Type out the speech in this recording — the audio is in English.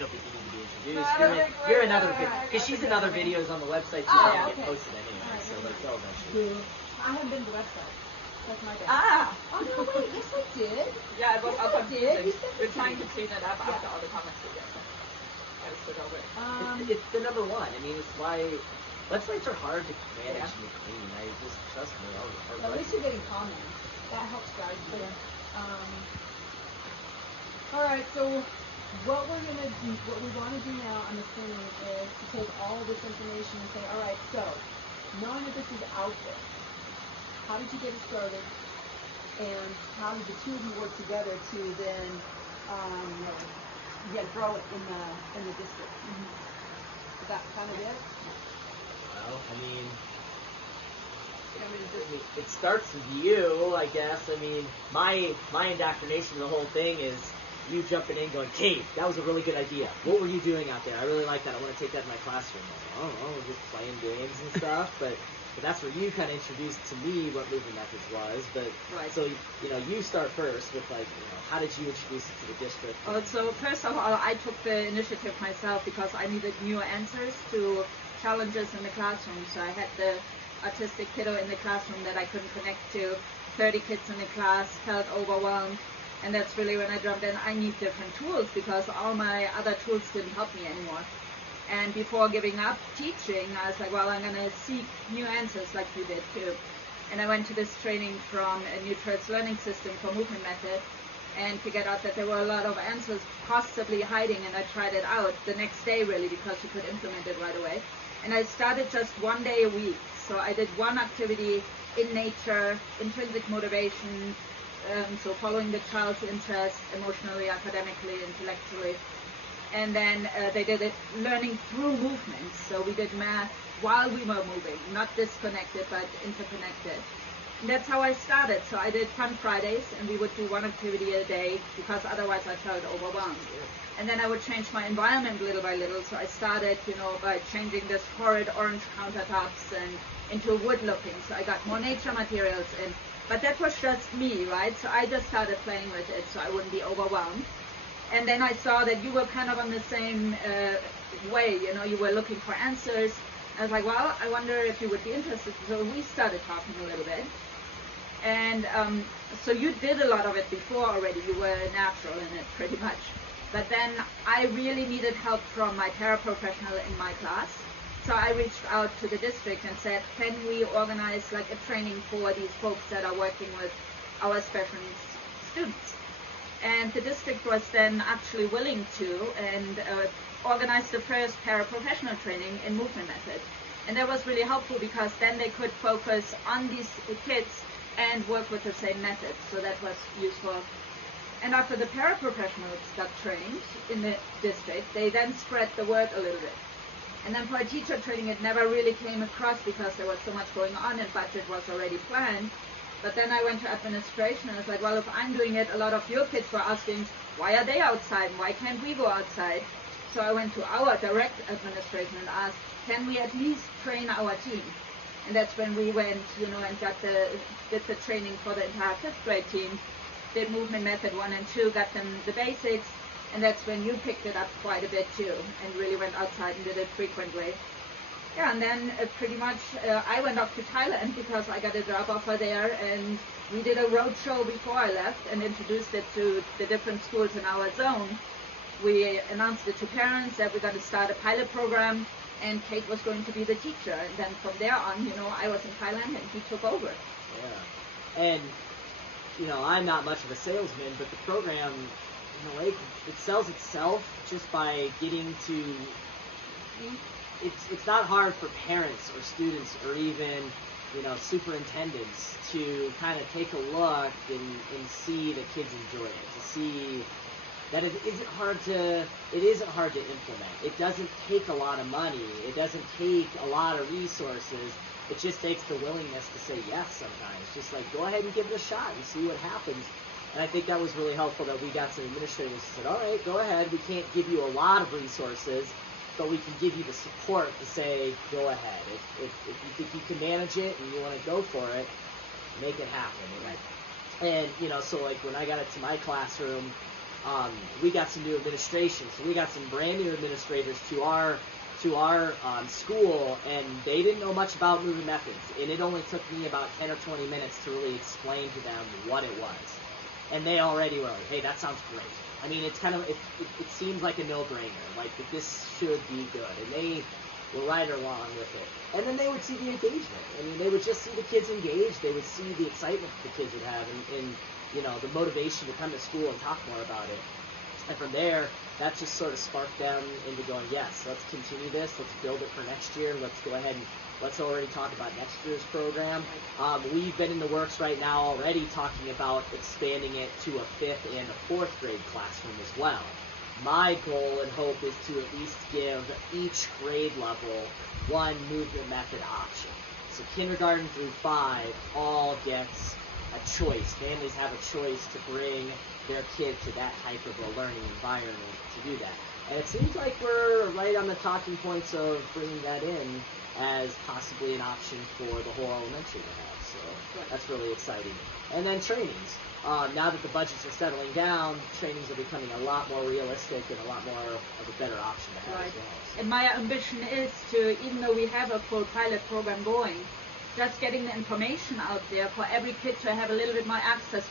don't think you need to be introduced. You're another because she's in other videos on the website too that get posted anyway. So like they'll eventually. I haven't been to the website. That's my bad. Oh no, wait, yes I did. Yeah, it was yes, all I did. We're trying to clean it up after all the comments we get. I was still over it. It's the number one. I mean, it's why websites are hard to manage and to clean. I just trust me. At least you're getting comments. That helps guide you. All right, so what we want to do now, I'm assuming, is to take all this information and say, all right, so knowing that this is out there, how did you get it started, and how did the two of you work together to then grow it in the district? Is that kind of it? Well, I mean, it starts with you, I guess. I mean, my indoctrination, the whole thing is you jumping in going, Kate, that was a really good idea. What were you doing out there? I really like that. I want to take that in my classroom. I don't know, just playing games and stuff. But that's where you kind of introduced to me what movement methods was. But so you start first with how did you introduce it to the district? So first of all, I took the initiative myself because I needed new answers to challenges in the classroom. So I had the autistic kiddo in the classroom that I couldn't connect to. 30 kids in the class, felt overwhelmed. And that's really when I jumped in. I need different tools because all my other tools didn't help me anymore. And before giving up teaching, I was like, well, I'm going to seek new answers like you did too. And I went to this training from a New Choice Learning System for movement method and figured out that there were a lot of answers possibly hiding, and I tried it out the next day really because you could implement it right away. And I started just one day a week. So I did one activity in nature, intrinsic motivation, so following the child's interest emotionally, academically, intellectually. And then they did it learning through movement. So we did math while we were moving, not disconnected, but interconnected. And that's how I started. So I did Fun Fridays, and we would do one activity a day because otherwise I felt overwhelmed. And then I would change my environment little by little. So I started, by changing this horrid orange countertops and into wood looking. So I got more nature materials in. But that was just me, right? So I just started playing with it so I wouldn't be overwhelmed. And then I saw that you were kind of on the same way, you were looking for answers. I was like, well, I wonder if you would be interested. So we started talking a little bit. And so you did a lot of it before already. You were natural in it pretty much. But then I really needed help from my paraprofessional in my class. So I reached out to the district and said, can we organize like a training for these folks that are working with our special needs students? And the district was then actually willing to and organize the first paraprofessional training in movement method. And that was really helpful because then they could focus on these kids and work with the same method. So that was useful. And after the paraprofessionals got trained in the district, they then spread the word a little bit. And then for a teacher training, it never really came across because there was so much going on and budget was already planned. But then I went to administration and I was like, well, if I'm doing it, a lot of your kids were asking, why are they outside? Why can't we go outside? So I went to our direct administration and asked, can we at least train our team? And that's when we went, and did the training for the entire 5th grade team, did movement method 1 and 2, got them the basics. And that's when you picked it up quite a bit too, and really went outside and did it frequently. Yeah, and then pretty much I went off to Thailand because I got a job offer there, and we did a road show before I left and introduced it to the different schools in our zone. We announced it to parents that we're going to start a pilot program, and Kate was going to be the teacher. And then from there on, I was in Thailand and he took over. Yeah, and I'm not much of a salesman, but the program, it sells itself just by getting to. It's not hard for parents or students or even superintendents to kind of take a look and see that kids enjoy it, to see that it isn't hard to implement. It doesn't take a lot of money. It doesn't take a lot of resources. It just takes the willingness to say yes sometimes. Just like, go ahead and give it a shot and see what happens. And I think that was really helpful that we got some administrators who said, all right, go ahead. We can't give you a lot of resources, but we can give you the support to say, go ahead. If you think you can manage it and you want to go for it, make it happen. And so like when I got it to my classroom, we got some new administration, so we got some brand new administrators to our school, and they didn't know much about movement methods, and it only took me about 10 or 20 minutes to really explain to them what it was, and they already were like, hey, that sounds great. I mean, it's kind of, it seems like a no-brainer, like that this should be good, and they were right along with it. And then they would see the engagement. I mean, they would just see the kids engaged. They would see the excitement that the kids would have, and you know, the motivation to come to school and talk more about it. And from there, that just sort of sparked them into going, yes, let's continue this. Let's build it for next year. Let's go ahead and let's already talk about next year's program. We've been in the works right now already talking about expanding it to a 5th and a 4th grade classroom as well. My goal and hope is to at least give each grade level one movement method option. So kindergarten through 5 all gets a choice. Families have a choice to bring their kid to that type of a learning environment to do that. And it seems like we're right on the talking points of bringing that in as possibly an option for the whole elementary to have. So that's really exciting. And then trainings. Now that the budgets are settling down, trainings are becoming a lot more realistic and a lot more of a better option to have as well. So. And my ambition is to, even though we have a full pilot program going, just getting the information out there for every kid to have a little bit more access